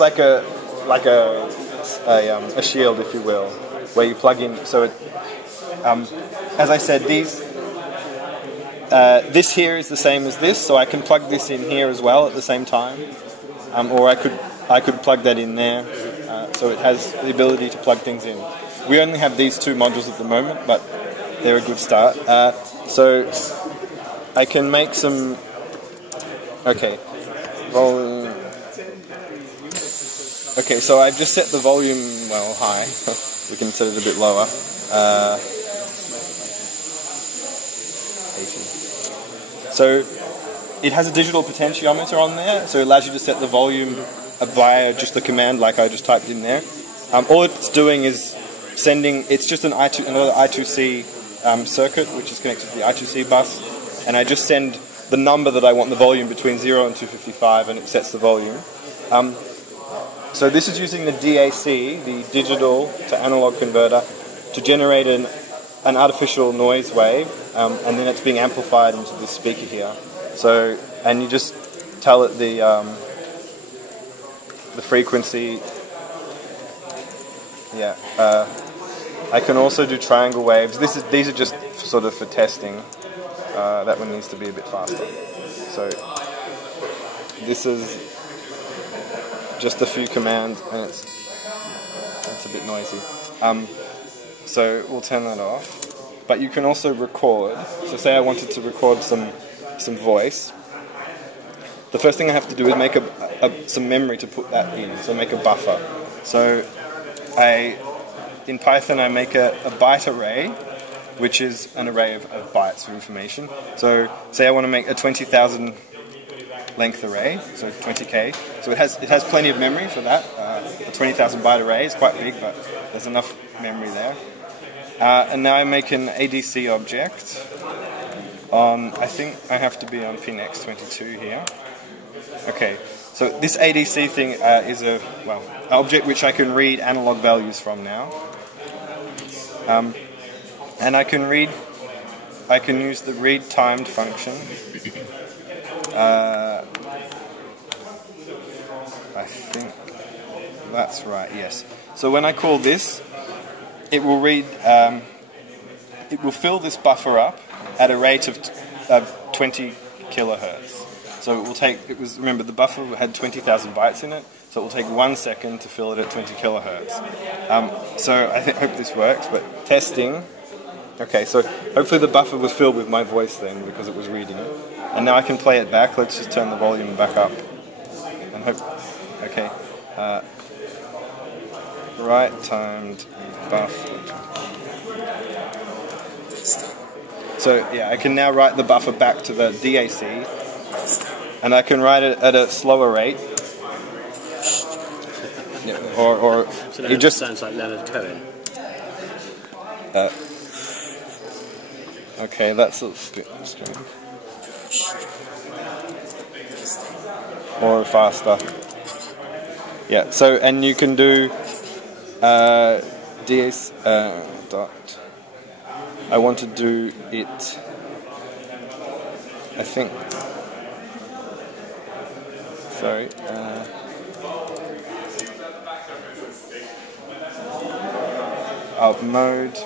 like a shield, if you will, where you plug in. So it, as I said, this here is the same as this, so I can plug this in here as well at the same time, or I could plug that in there. So it has the ability to plug things in. We only have these two modules at the moment, but they're a good start. So I can make some. Okay, volume. Okay, so I've just set the volume high. We can set it a bit lower. 80. So it has a digital potentiometer on there, so it allows you to set the volume via just the command like I just typed in there. All it's doing is sending, it's just another I2C circuit which is connected to the I2C bus, and I just send the number that I want the volume between 0 and 255, and it sets the volume. So this is using the DAC, the digital to analog converter, to generate an artificial noise wave, and then it's being amplified into this speaker here. So, and you just tell it the frequency. Yeah, I can also do triangle waves. These are just sort of for testing. That one needs to be a bit faster. So this is just a few commands, and it's a bit noisy. So we'll turn that off. But you can also record. So say I wanted to record some voice. The first thing I have to do is make some memory to put that in. So make a buffer. So in Python I make a byte array, which is an array of bytes for information. So say I want to make a 20,000 length array, so 20k. So it has plenty of memory for that. A 20,000 byte array is quite big, but there's enough memory there. And now I make an ADC object on, I think I have to be on pin X22 here. Okay, so this ADC thing is an object which I can read analog values from now. And I can use the read timed function. I think that's right, yes. So when I call this, it will read, it will fill this buffer up at a rate of 20 kilohertz. So it will take, remember the buffer had 20,000 bytes in it, so it will take 1 second to fill it at 20 kilohertz. So I hope this works, but testing. Okay, so hopefully the buffer was filled with my voice then, because it was reading it. And now I can play it back. Let's just turn the volume back up. And hope, okay. Right timed buffer. So yeah, I can now write the buffer back to the DAC, and I can write it at a slower rate. Yeah, or so that it just sounds like Leonard Cohen. Okay, that's a bit strange. Or faster. Yeah. So and you can do DS dot. I want to do it. I think. Sorry. Alt mode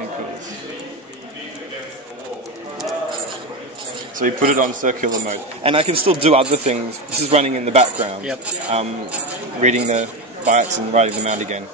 equals. So you put it on circular mode, and I can still do other things. This is running in the background. Yep. Reading the bytes and writing them out again.